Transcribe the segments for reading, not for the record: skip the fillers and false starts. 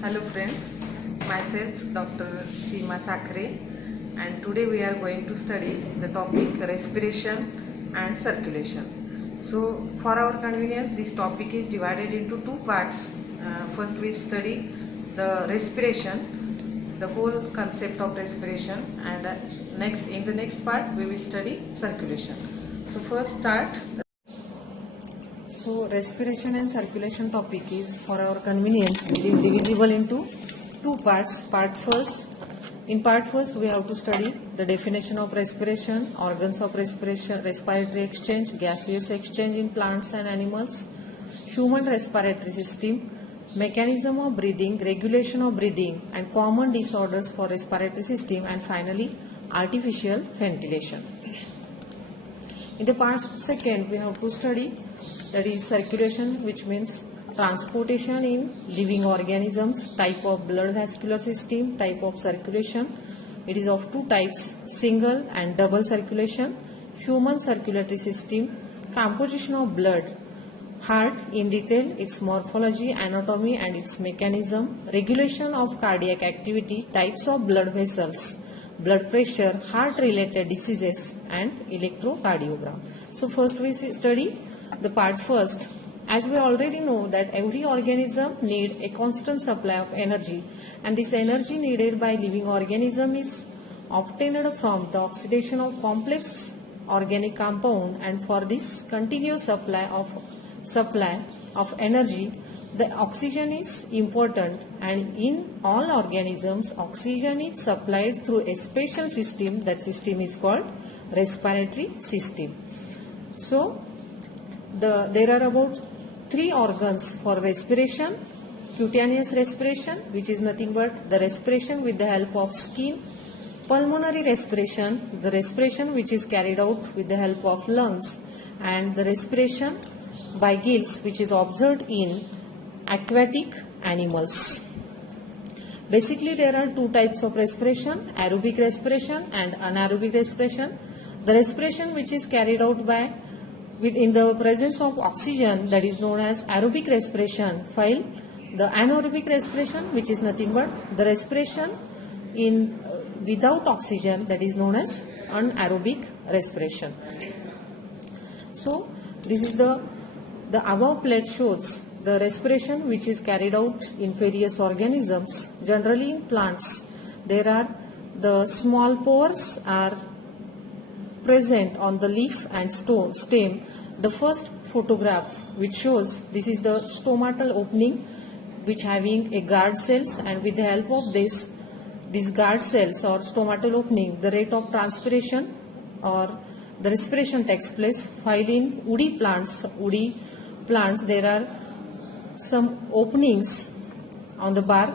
Hello friends, myself Dr. Seema Sakre, and today we are going to study the topic respiration and circulation. So for our convenience, this topic is divided into two parts. First we study the respiration, the whole concept of respiration, and in the next part we will study circulation. So first start. So respiration and circulation topic is for our convenience. It is divisible into two parts. In part first we have to study the definition of respiration, organs of respiration, respiratory exchange, gaseous exchange in plants and animals, human respiratory system, mechanism of breathing, regulation of breathing and common disorders for respiratory system, and finally artificial ventilation. In the part second, we have to study that is circulation, which means transportation in living organisms, type of blood vascular system, type of circulation. It is of two types, single and double circulation, human circulatory system, composition of blood, heart in detail, its morphology, anatomy and its mechanism, regulation of cardiac activity, types of blood vessels, blood pressure, heart-related diseases and electrocardiogram. So first we study the part first. As we already know that every organism needs a constant supply of energy, and this energy needed by living organism is obtained from the oxidation of complex organic compound, and for this continuous supply of energy, the oxygen is important, and in all organisms oxygen is supplied through a special system. That system is called respiratory system. So there are about three organs for respiration: cutaneous respiration, which is nothing but the respiration with the help of skin; pulmonary respiration, the respiration which is carried out with the help of lungs; and the respiration by gills, which is observed in aquatic animals. Basically, there are two types of respiration: aerobic respiration and anaerobic respiration. The respiration which is carried out in the presence of oxygen, that is known as aerobic respiration, while the anaerobic respiration, which is nothing but the respiration without oxygen, that is known as anaerobic respiration. So this is the above plate shows the respiration which is carried out in various organisms. Generally in plants, there are the small pores are present on the leaf and stem. The first photograph which shows, this is the stomatal opening which having a guard cells, and with the help of these guard cells or stomatal opening, the rate of transpiration or the respiration takes place. While in woody plants there are some openings on the bark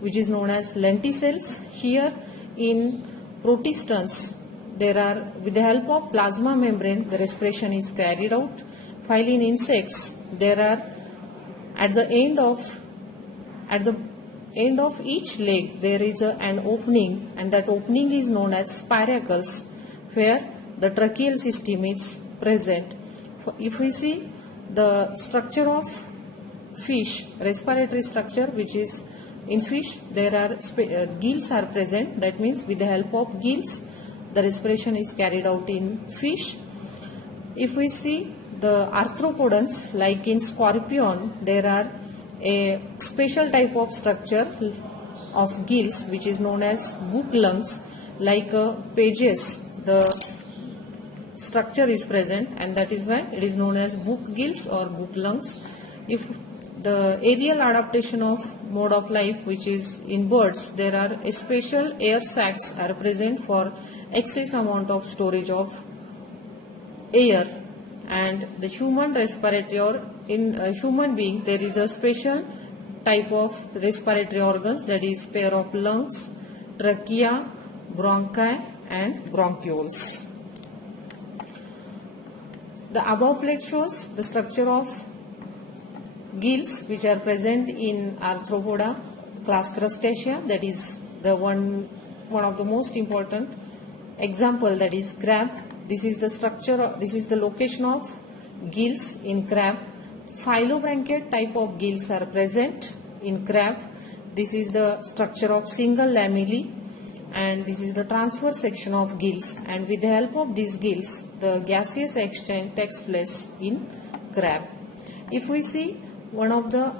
which is known as lenticels. Here in protistans, there are, with the help of plasma membrane, the respiration is carried out. While in insects, there are at the end of each leg there is an opening, and that opening is known as spiracles, where the tracheal system is present. If we see the structure of fish, respiratory structure, which is in fish, there are gills are present. That means with the help of gills, the respiration is carried out in fish. If we see the arthropodans, like in scorpion, there are a special type of structure of gills which is known as book lungs. Like pages, the structure is present, and that is why it is known as book gills or book lungs. If the aerial adaptation of mode of life, which is in birds, there are a special air sacs are present for excess amount of storage of air. And the human respiratory, or in a human being, there is a special type of respiratory organs, that is pair of lungs, trachea, bronchi and bronchioles. The above plate shows the structure of gills which are present in arthropoda class Crustacea, that is the one of the most important example, that is crab. This is the structure, this is the location of gills in crab. Phylobranchiate type of gills are present in crab. this is the structure of single lamellae, and this is the transverse section of gills, and with the help of these gills the gaseous exchange takes place in crab. If we see one of the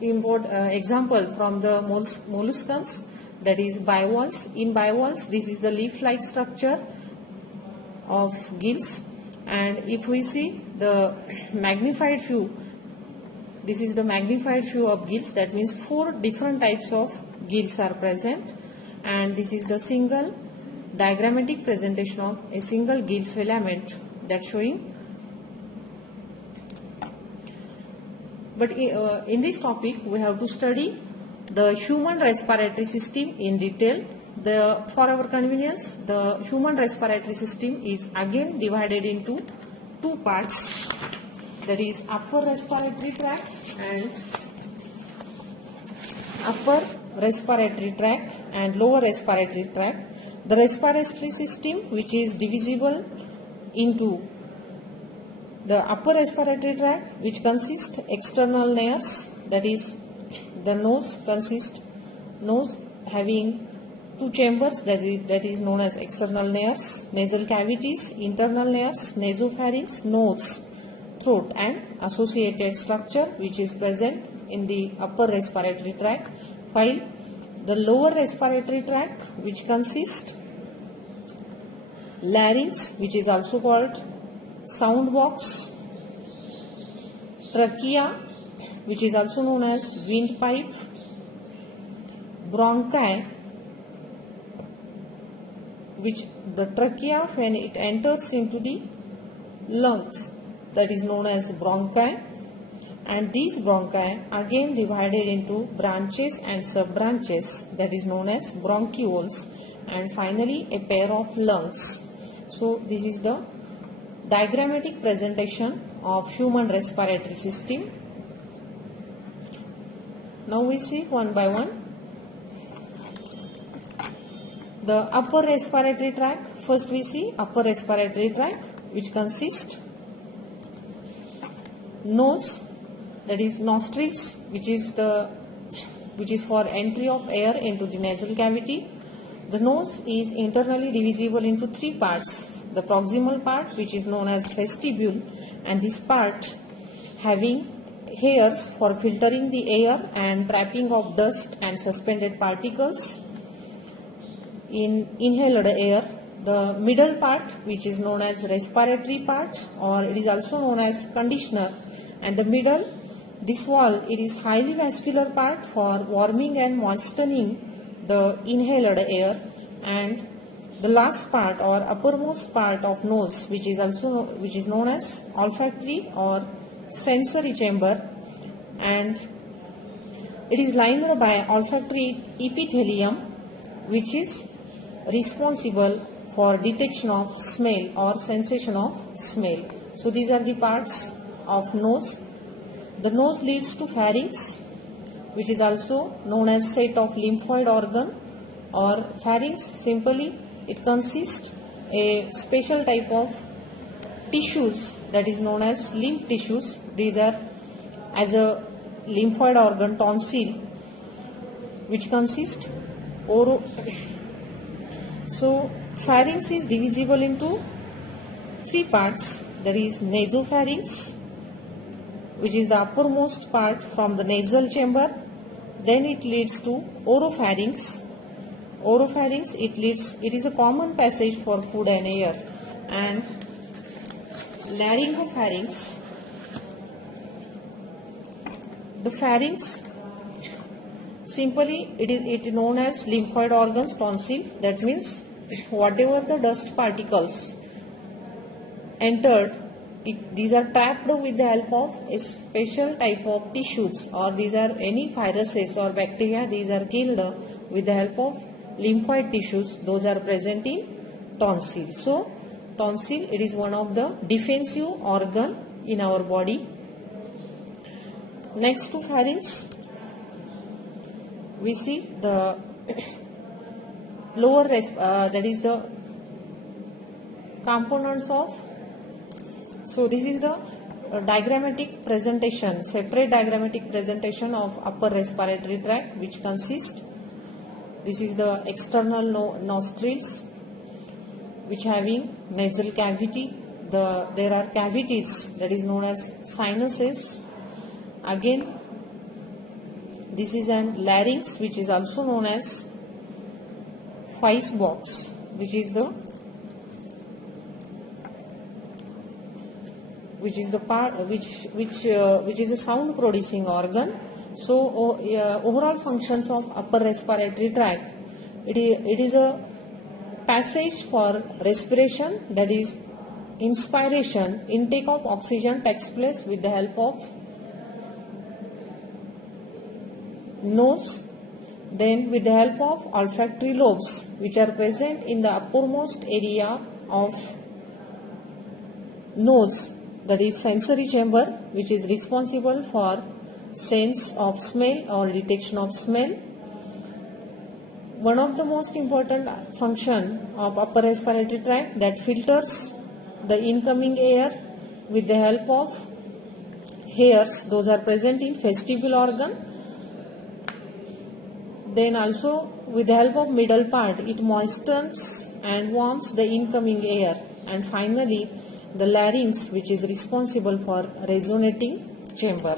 example from the molluscans, that is bivalves. In bivalves, this is the leaf-like structure of gills, and if we see the magnified view, this is the magnified view of gills. That means 4 different types of gills are present, and this is the single diagrammatic presentation of a single gill filament that showing. But in this topic we have to study the human respiratory system in detail. For our convenience, the human respiratory system is again divided into 2 parts, that is upper respiratory tract and lower respiratory tract. The respiratory system, which is divisible into the upper respiratory tract, which consists external layers, that is the nose having 2 chambers, that is known as external layers, nasal cavities, internal layers, nasopharynx, nose, throat, and associated structure which is present in the upper respiratory tract, while the lower respiratory tract, which consists larynx, which is also called sound box, trachea, which is also known as windpipe, bronchi, which the trachea, when it enters into the lungs, that is known as bronchi, and these bronchi again divided into branches and sub-branches, that is known as bronchioles, and finally a pair of lungs. So this is the diagrammatic presentation of human respiratory system. Now we see one by one. The upper respiratory tract. First we see upper respiratory tract, which consists nose, that is nostrils, which is for entry of air into the nasal cavity. The nose is internally divisible into 3 parts. The proximal part, which is known as vestibule, and this part having hairs for filtering the air and trapping of dust and suspended particles in inhaled air. The middle part, which is known as respiratory part, or it is also known as conditioner, and the middle, this wall, it is highly vascular part for warming and moistening the inhaled air, and the last part or uppermost part of nose, which is known as olfactory or sensory chamber, and it is lined by olfactory epithelium, which is responsible for detection of smell or sensation of smell. So these are the parts of nose. The nose leads to pharynx, which is also known as set of lymphoid organ, or pharynx simply it consists a special type of tissues that is known as lymph tissues. These are as a lymphoid organ tonsil, which consists So pharynx is divisible into 3 parts. There is nasopharynx, which is the uppermost part from the nasal chamber. Then it leads to oropharynx. Oropharynx, it is a common passage for food and air. And laryngopharynx. The pharynx, simply it is known as lymphoid organs tonsil. That means whatever the dust particles entered, these are trapped with the help of a special type of tissues, or these are any viruses or bacteria, these are killed with the help of lymphoid tissues. Those are present in tonsil. So tonsil, it is one of the defensive organ in our body. Next to pharynx, we see the lower that is the components of. So this is the diagrammatic presentation, separate diagrammatic presentation of upper respiratory tract, which consists, this is the external nostrils, which having nasal cavity. There are cavities that is known as sinuses. Again, this is an larynx, which is also known as Feist box, which is the part which is a sound producing organ. So overall functions of upper respiratory tract, it is a passage for respiration, that is inspiration. Intake of oxygen takes place with the help of nose, then with the help of olfactory lobes, which are present in the uppermost area of nose, that is sensory chamber, which is responsible for sense of smell or detection of smell. One of the most important function of upper respiratory tract, that filters the incoming air with the help of hairs, those are present in vestibular organ. Then also with the help of middle part, it moistens and warms the incoming air. And finally the larynx, which is responsible for resonating chamber.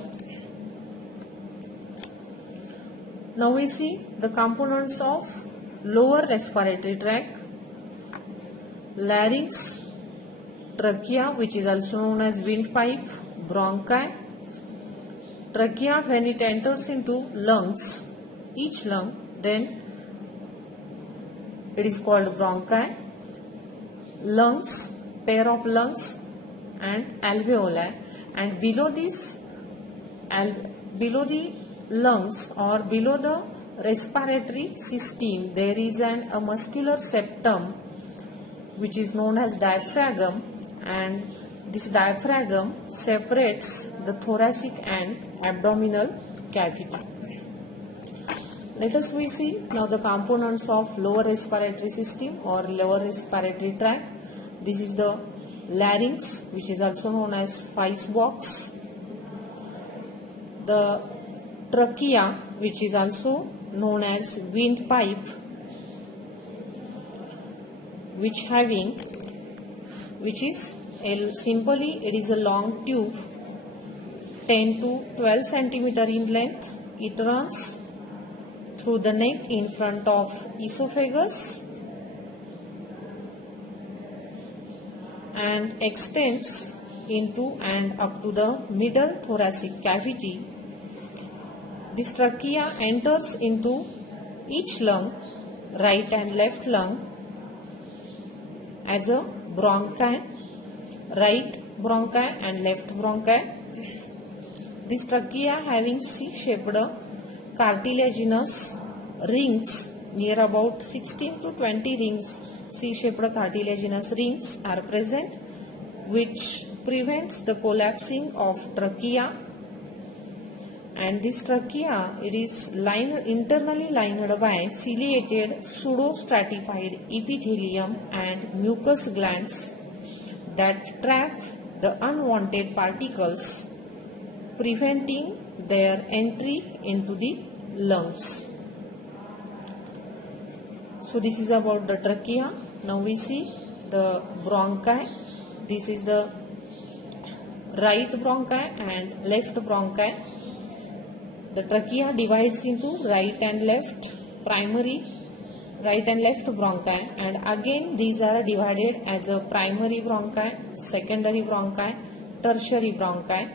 Now we see the components of lower respiratory tract. Larynx, trachea, which is also known as windpipe, bronchi. Trachea, when it enters into lungs, each lung, then it is called bronchi. Lungs, pair of lungs and alveoli, and below the lungs or below the respiratory system, there is a muscular septum, which is known as diaphragm, and this diaphragm separates the thoracic and abdominal cavity. Let us see now the components of lower respiratory system or lower respiratory tract. This is the larynx, which is also known as Feist box. The trachea, which is also known as windpipe, which is simply it is a long tube 10 to 12 centimeter in length. It runs through the neck in front of esophagus and extends into and up to the middle thoracic cavity. This trachea enters into each lung, right and left lung, as a bronchi, right bronchi and left bronchi. This trachea having C-shaped cartilaginous rings, near about 16 to 20 rings, C-shaped cartilaginous rings are present, which prevents the collapsing of trachea. And this trachea, it is internally lined by ciliated pseudostratified epithelium and mucous glands that trap the unwanted particles, preventing their entry into the lungs. So this is about the trachea. Now we see the bronchi. This is the right bronchi and left bronchi. The trachea divides into right and left bronchi, and again these are divided as a primary bronchi, secondary bronchi, tertiary bronchi,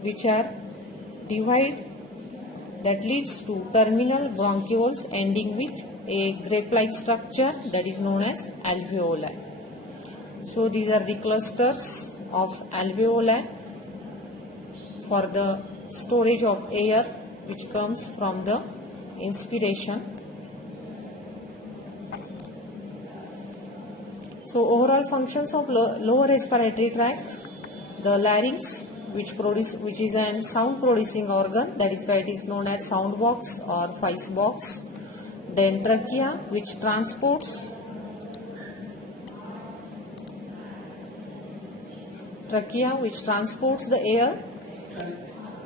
which are divide that leads to terminal bronchioles ending with a grape-like structure that is known as alveoli. So these are the clusters of alveoli for the storage of air which comes from the inspiration. So overall functions of lower respiratory tract: the larynx, which is a sound producing organ, that is why it is known as sound box or Feist box. Then trachea, which transports trachea, which transports the air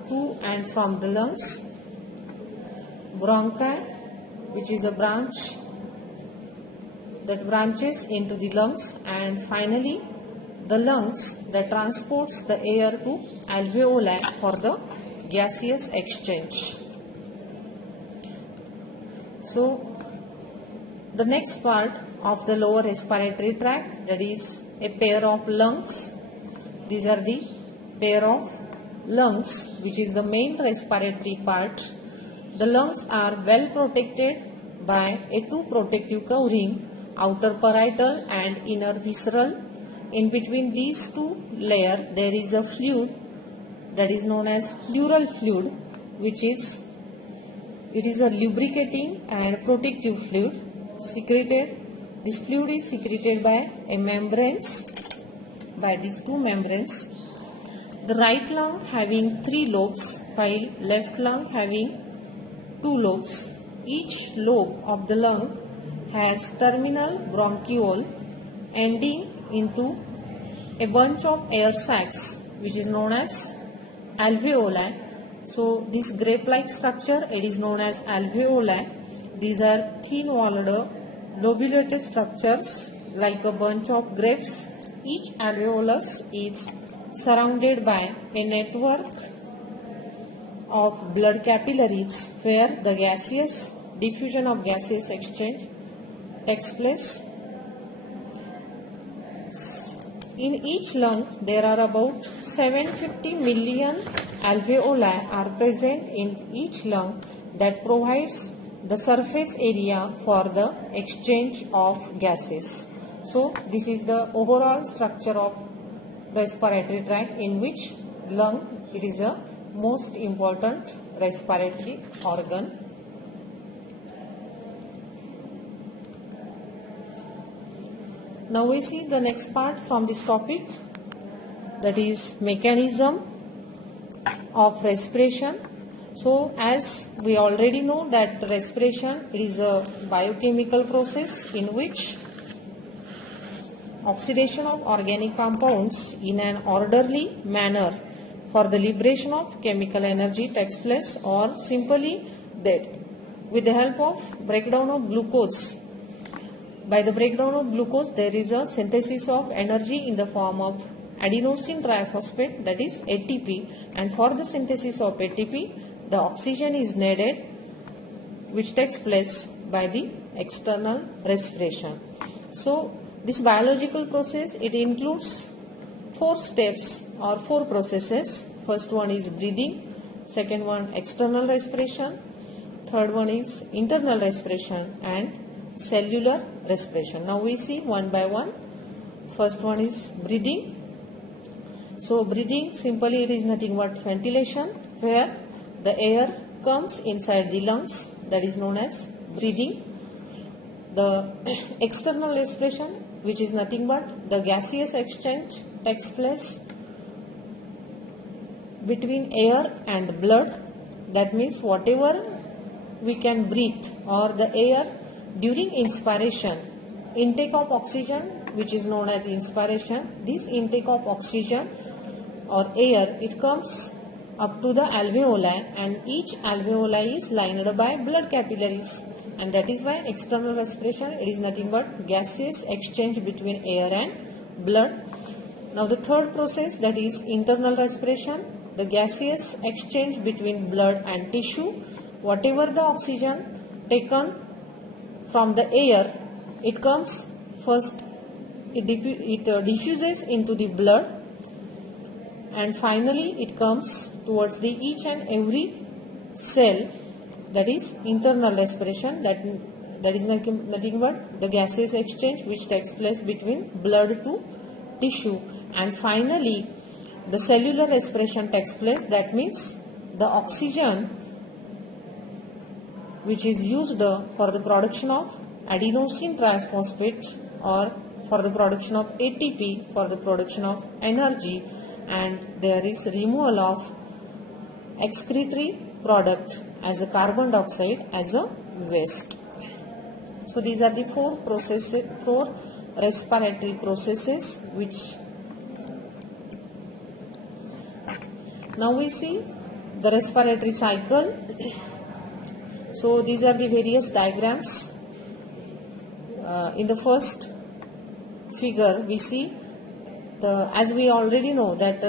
to and from the lungs, bronchi, which is a branch that branches into the lungs, and finally the lungs that transports the air to alveoli for the gaseous exchange. So the next part of the lower respiratory tract, that is a pair of lungs. These are the pair of lungs, which is the main respiratory part. The lungs are well protected by a two protective covering, outer parietal and inner visceral. In between these two layers there is a fluid that is known as pleural fluid, which is a lubricating and protective fluid secreted. This fluid is secreted by these two membranes. The right lung having 3 lobes, while left lung having 2 lobes. Each lobe of the lung has terminal bronchiole ending into a bunch of air sacs, which is known as alveoli. So this grape-like structure, it is known as alveoli. These are thin-walled lobulated structures like a bunch of grapes. Each alveolus is surrounded by a network of blood capillaries where the gaseous diffusion of gaseous exchange takes place. In each lung, there are about 750 million alveoli are present in each lung that provides the surface area for the exchange of gases. So this is the overall structure of respiratory tract, in which lung, it is the most important respiratory organ. Now we see the next part from this topic, that is mechanism of respiration. So as we already know that respiration is a biochemical process in which oxidation of organic compounds in an orderly manner for the liberation of chemical energy takes place, or simply that with the help of breakdown of glucose. By the breakdown of glucose, there is a synthesis of energy in the form of adenosine triphosphate, that is ATP, and for the synthesis of ATP, the oxygen is needed, which takes place by the external respiration. So this biological process, it includes 4 steps or 4 processes. First one is breathing, second one external respiration, third one is internal respiration, and cellular respiration. Now we see one by one. First one is breathing. So breathing, simply it is nothing but ventilation, where the air comes inside the lungs, that is known as breathing. The external respiration, which is nothing but the gaseous exchange takes place between air and blood. That means whatever we can breathe, or the air during inspiration, intake of oxygen, which is known as inspiration, this intake of oxygen or air, it comes up to the alveoli, and each alveoli is lined by blood capillaries, and that is why external respiration, it is nothing but gaseous exchange between air and blood. Now the third process, that is internal respiration, the gaseous exchange between blood and tissue. Whatever the oxygen taken from the air, it comes first, it diffuses into the blood, and finally it comes towards the each and every cell. That is internal respiration, that is nothing but the gaseous exchange which takes place between blood to tissue. And finally the cellular respiration takes place, that means the oxygen which is used for the production of adenosine triphosphate, or for the production of ATP, for the production of energy, and there is removal of excretory product as a carbon dioxide as a waste. So these are the 4 respiratory processes which Now we see the respiratory cycle. So these are the various diagrams. In the first figure we see as we already know that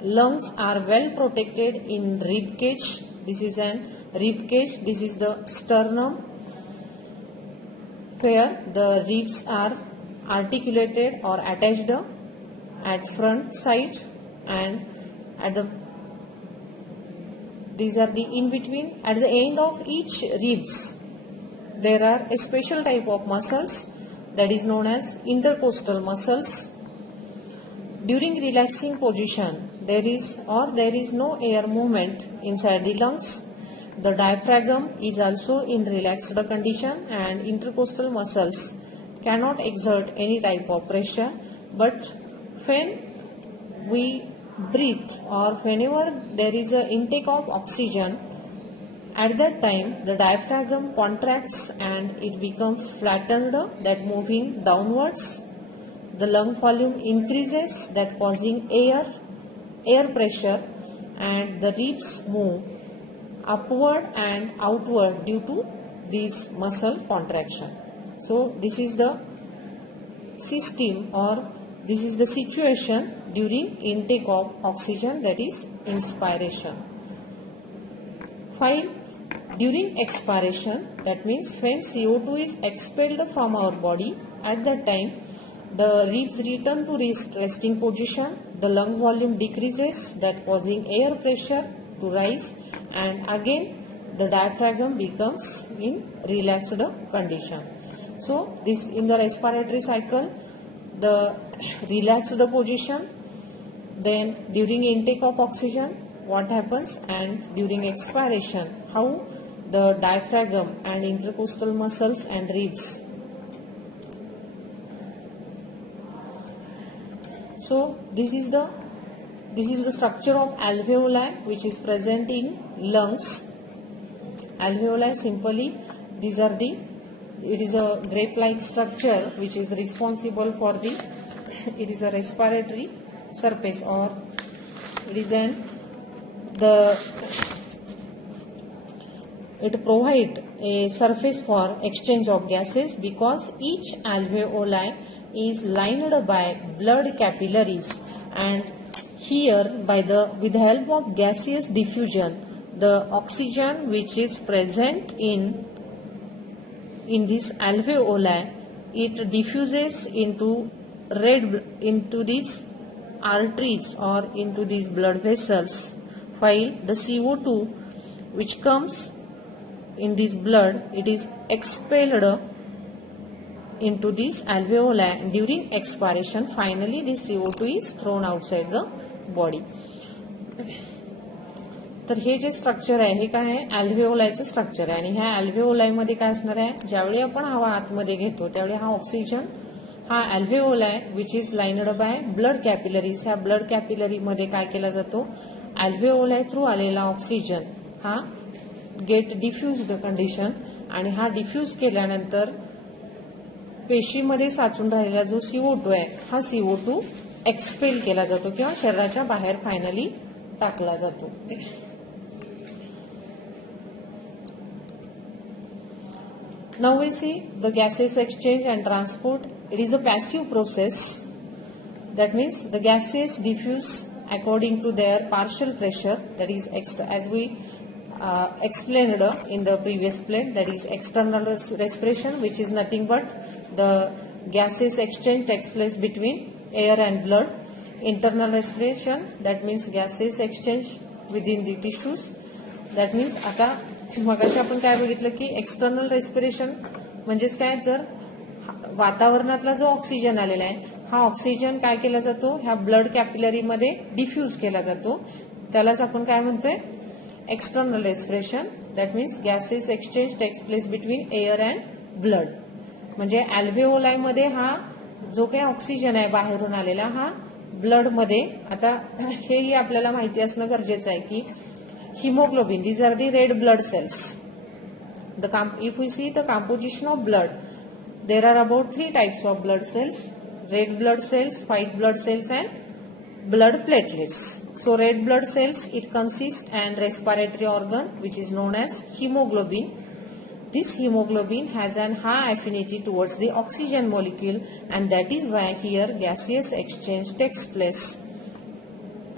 lungs are well protected in rib cage. This is an rib cage. This is the sternum, where the ribs are articulated or attached at front side, and these are the in between. At the end of each ribs there are a special type of muscles that is known as intercostal muscles. During relaxing position there is no air movement inside the lungs. The diaphragm is also in relaxed condition, and intercostal muscles cannot exert any type of pressure. But when we breathe or whenever there is an intake of oxygen, at that time the diaphragm contracts and it becomes flattened, that moving downwards. The lung volume increases, that causing air pressure, and the ribs move upward and outward due to this muscle contraction. So this is the system, or this is the situation during intake of oxygen, that is inspiration. While during expiration, that means when CO2 is expelled from our body, at that time the ribs return to resting position, the lung volume decreases, that causing air pressure to rise, and again the diaphragm becomes in relaxed condition. So this in the respiratory cycle, the relaxed position, then during intake of oxygen what happens, and during expiration how the diaphragm and intercostal muscles and ribs. So this is the structure of alveoli which is present in lungs. Alveoli, simply these are it is a grape-like structure which is responsible for it is a respiratory surface, or it is it provides a surface for exchange of gases, because each alveoli is lined by blood capillaries, and here with the help of gaseous diffusion, the oxygen which is present in this alveoli, it diffuses into these arteries or into these blood vessels, while the CO2 which comes in this blood, it is expelled into these alveoli, and during expiration finally this CO2 is thrown outside the body. तर हे जे structure आहे हे काय आहे, अल्व्हेओलायचं structure आहे, आणि ह्या अल्व्हेओलाई मध्ये काय असणार आहे, ज्यावेळी आपण हवा आतमध्ये घेतो त्यावेळी हा ऑक्सिजन हा alveoli which is lined by blood capillaries, ह्या ब्लड कॅपिलरी मध्ये काय केला जातो, अल्व्हेओलाई थ्रू आलेला ऑक्सिजन हा गेट डिफ्युज्ड कंडिशन, आणि हा डिफ्यूज केल्यानंतर पेशीमध्ये साचून राहिलेला जो CO2 आहे हा CO2 एक्सपेल केला जातो किंवा शरीराच्या बाहेर फायनली टाकला जातो. Now we see the gases exchange and transport. It is a passive process. That means the gases diffuse according to their partial pressure. That is as we explained in the previous plate. That is external respiration, which is nothing but the gases exchange takes place between air and blood. Internal respiration, that means gases exchange within the tissues. That means आता मगाशी आपण काय बघितलं की external respiration म्हणजेच काय, जर वातावरणातला जो ऑक्सिजन आलेला आहे हा ऑक्सिजन काय केला जातो, ह्या ब्लड कॅपिलरी मध्ये डिफ्यूज केला जातो, त्यालाच आपण काय म्हणतोय, external respiration. That means gases exchange takes place between air and blood. म्हणजे अल्व्हेओलाई मध्ये हा जो काही ऑक्सिजन आहे बाहेरून आलेला हा ब्लड मध्ये, आता हेही आपल्याला माहिती असणं गरजेचं आहे की hemoglobin, these are the red blood cells. If we see the composition of blood, there are about 3 types of blood cells: red blood cells, white blood cells, and blood platelets. So red blood cells, it consists an respiratory organ which is known as hemoglobin. This hemoglobin has an high affinity towards the oxygen molecule, and that is why here gaseous exchange takes place.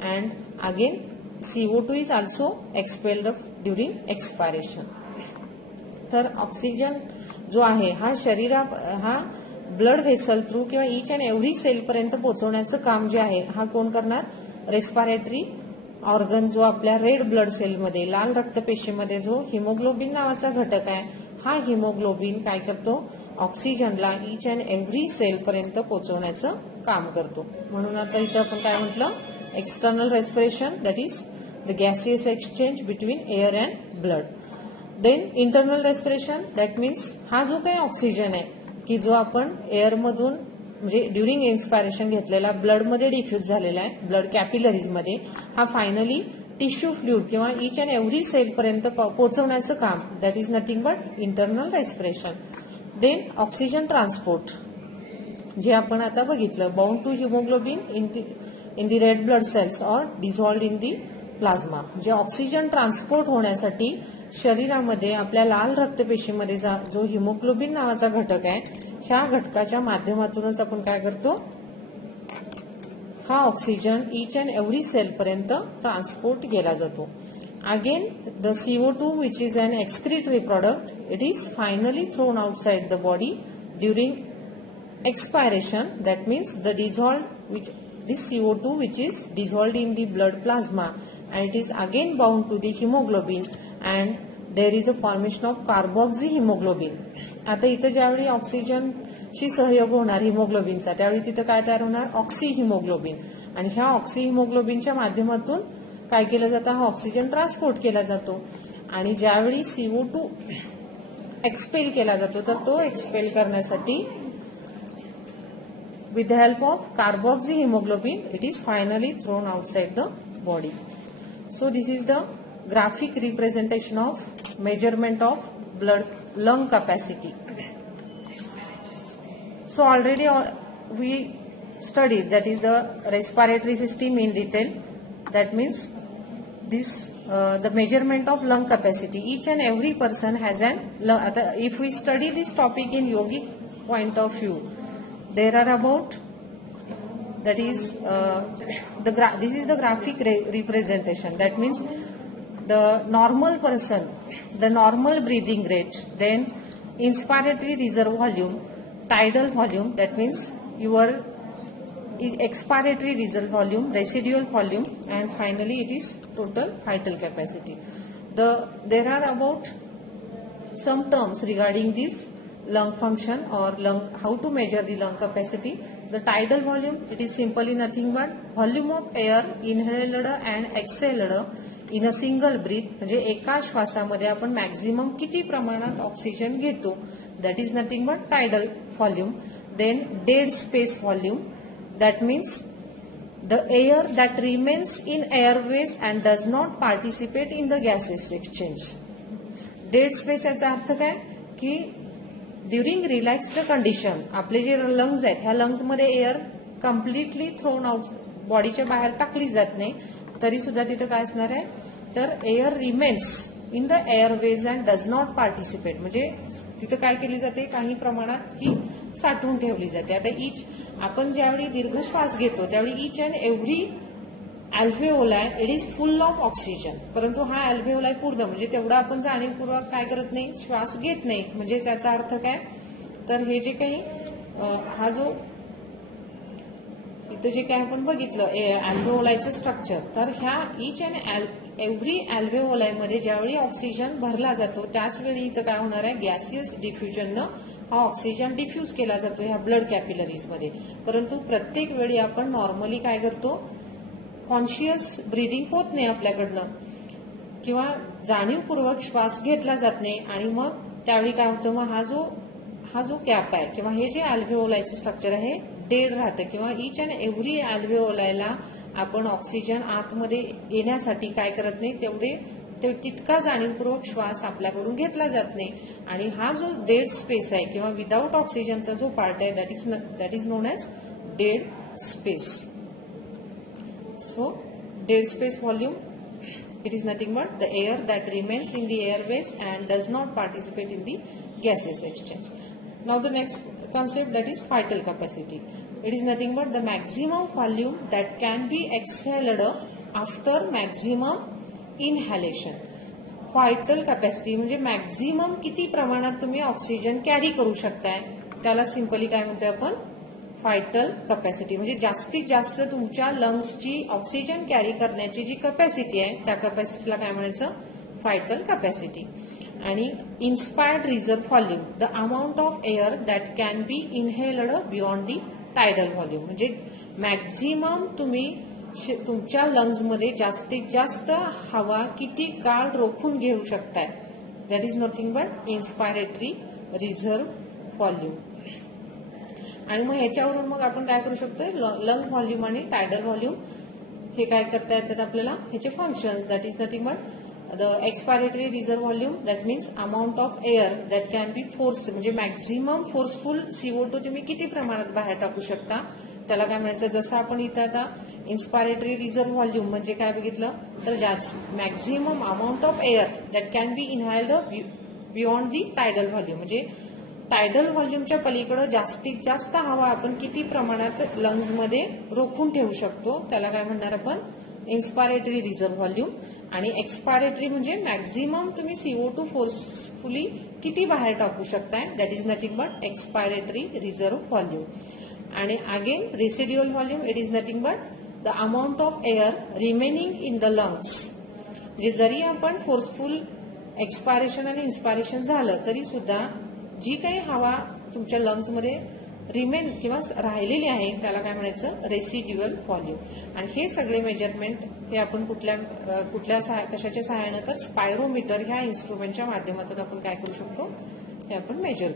And again CO2 is also expelled during expiration. तर oxygen जो आहे हा blood vessel through किंवा each and every cell पर्यंत पोहोचवण्याचं काम जे आहे हा कोण करणार? रेस्पिरेटरी ऑर्गन जो आपल्या रेड ब्लड सेलमध्ये लाल रक्तपेशीमध्ये जो हिमोग्लोबिन नावाचा घटक आहे हा हिमोग्लोबिन काय करतो? ऑक्सिजनला ईच अँड एव्हरी सेल पर्यंत पोहोचवण्याचं काम करतो. म्हणून आता इथं आपण काय म्हटलं? External respiration, that is the gaseous exchange between air and blood. Then internal respiration, that means हा जो काही ऑक्सिजन आहे की जो आपण एअरमधून म्हणजे ड्युरिंग इन्स्पायरेशन घेतलेला ब्लडमध्ये डिफ्यूज झालेला आहे ब्लड कॅपिलरीजमध्ये, हा फायनली टिश्यू फ्लुइड किंवा ईच अँड एव्हरी सेल पर्यंत पोहोचवण्याचं काम, that is nothing but internal respiration. Then oxygen transport जे आपण आता बघितलं, bound to haemoglobin in the red blood cells और डिझॉल्व्ड इन दी प्लाझ्मा. जे ऑक्सिजन ट्रान्सपोर्ट होण्यासाठी शरीरामध्ये आपल्या लाल रक्तपेशीमध्ये जो हिमोग्लोबिन नावाचा घटक आहे ह्या घटकाच्या माध्यमातूनच आपण काय करतो? हा oxygen each and every cell पर्यंत ट्रान्सपोर्ट केला जातो. Again the CO2 which is an excretory product, it is finally thrown outside the body during expiration. That means the this CO2 which is dissolved in the blood plasma, and it is again bound to the hemoglobin, and there is a formation of carboxyhemoglobin. आता इथं ज्यावेळी ऑक्सिजनशी सहयोग होणार हिमोग्लोबिनचा त्यावेळी तिथं काय तयार होणार? ऑक्सिहिमोग्लोबिन. आणि ह्या ऑक्सिहिमोग्लोबिनच्या माध्यमातून काय केलं जातं? हा ऑक्सिजन ट्रान्सपोर्ट केला जातो. आणि ज्यावेळी CO2 एक्सपेल केला जातो तर तो एक्सपेल करण्यासाठी with the help of carboxyhemoglobin it is finally thrown outside the body. So this is the graphic representation of measurement of blood lung capacity. So already we studied that is the respiratory system in detail. That means this the measurement of lung capacity. Each and every person has an lung. If we study this topic in yogic point of view, there are about, that is this is the graphic representation. That means the normal person, the normal breathing rate, then inspiratory reserve volume, tidal volume, that means your expiratory reserve volume, residual volume, and finally it is total vital capacity. There are about some terms regarding this lung function or how to measure the lung capacity. The tidal volume, it is simply nothing but volume of air inhaled and exhaled in a single breath. म्हणजे एका श्वासामध्ये आपण maximum किती प्रमाणात oxygen घेतो, that is nothing but tidal volume. Then dead space volume, that means the air that remains in airways and does not participate in the gaseous exchange. Dead space याचा अर्थ काय की during relaxed condition आपले जे lungs आहेत ह्या lungs मध्ये air completely thrown out, बॉडीच्या बाहेर टाकली जात नाही तरी सुद्धा तिथं काय असणार आहे? तर air remains in the airways and does not participate. म्हणजे तिथं काय केली जाते? काही प्रमाणात ही साठवून ठेवली जाते. आता आपण ज्यावेळी दीर्घ श्वास घेतो त्यावेळी each and every alveoli it is full of oxygen, परंतु हा अल्व्हेओलाय पूर्ण म्हणजे तेवढा आपण जाणीवपूर्वक काय करत नाही? श्वास घेत नाही. म्हणजे त्याचा अर्थ काय? तर हे जे काही हा जो इथं जे काही आपण बघितलं अल्व्हेओलायचं स्ट्रक्चर, तर ह्या ईच अँड एव्हरी अल्व्हेओलायमध्ये ज्यावेळी ऑक्सिजन भरला जातो त्याच वेळी इथं काय होणार आहे? गॅसियस डिफ्युजननं हा ऑक्सिजन डिफ्यूज केला जातो ह्या ब्लड कॅपिलरीजमध्ये. परंतु प्रत्येक वेळी आपण नॉर्मली काय करतो? कॉन्शियस ब्रीदिंग होत नाही आपल्याकडनं किंवा जाणीवपूर्वक श्वास घेतला जात नाही आणि मग त्यावेळी काय होतं? मग हा जो कॅप आहे किंवा हे जे अल्व्हेओलायचं स्ट्रक्चर आहे डेड राहतं किंवा ईच अँड एव्हरी अल्व्हेओलायला आपण ऑक्सिजन आतमध्ये येण्यासाठी काय करत नाही? तितका जाणीवपूर्वक श्वास आपल्याकडून घेतला जात नाही. आणि हा जो डेड स्पेस आहे किंवा विदाऊट ऑक्सिजनचा जो पार्ट आहे that is known as dead space. So dead space volume, it is nothing but the air that remains in the airways and does not participate in the gaseous exchange. Now the next concept, that is vital capacity. It is nothing but the maximum volume that can be exhaled after maximum inhalation. Vital capacity म्हणजे maximum किती प्रमाणात तुम्ही oxygen carry करू शकताय, त्याला simply काय म्हणतोय आपण, व्हायटल कॅपॅसिटी. म्हणजे जास्तीत जास्त तुमच्या लंग्सची ऑक्सिजन कॅरी करण्याची जी कॅपॅसिटी आहे त्या कॅपॅसिटीला काय म्हणायचं, व्हायटल कॅपॅसिटी. आणि inspired reserve volume, the amount of air that can B inhaled beyond the tidal volume. म्हणजे मॅक्झिमम तुम्ही तुमच्या लंग्समध्ये जास्तीत जास्त हवा किती काळ रोखून घेऊ शकताय, that is nothing but inspiratory reserve volume. आणि मग ह्याच्यावरून मग आपण काय करू शकतो, लंग व्हॉल्यूम आणि टायडल व्हॉल्यूम हे काय करता येतात आपल्याला, ह्याचे functions. That is nothing but the expiratory reserve volume, that means amount of air that can be force, म्हणजे मॅक्झिमम फोर्सफुल CO2 तुम्ही किती प्रमाणात बाहेर टाकू शकता, त्याला काय म्हणायचं. जसं आपण इथं आता इन्स्पायरेटरी रिझर्व्ह व्हॉल्यूम म्हणजे काय बघितलं तर maximum amount of air that can B inhaled beyond the tidal volume. म्हणजे टायडल व्हॉल्यूमच्या पलीकडे जास्तीत जास्त हवा आपण किती प्रमाणात लंग्समध्ये रोखून ठेवू शकतो, त्याला काय म्हणणार आपण, इन्स्पायरेटरी रिझर्व्ह व्हॉल्यूम. आणि एक्सपायरेटरी म्हणजे मॅक्झिमम तुम्ही CO2 फोर्सफुली किती बाहेर टाकू शकताय, that is nothing but expiratory reserve volume. आणि again residual volume, it is nothing but the amount of air remaining in the lungs. म्हणजे जरी आपण फोर्सफुल एक्सपायरेशन आणि इन्स्पायरेशन झालं तरी सुद्धा जी काही हवा तुमच्या लंग्समध्ये रिमेन किंवा राहिलेली आहे त्याला काय म्हणायचं, रेसिड्युअल व्हॉल्यूम. आणि हे सगळे मेजरमेंट हे आपण कशाच्या सहाय्यानं, तर स्पायरोमीटर ह्या इन्स्ट्रुमेंटच्या माध्यमातून आपण काय करू शकतो, हे आपण मेजर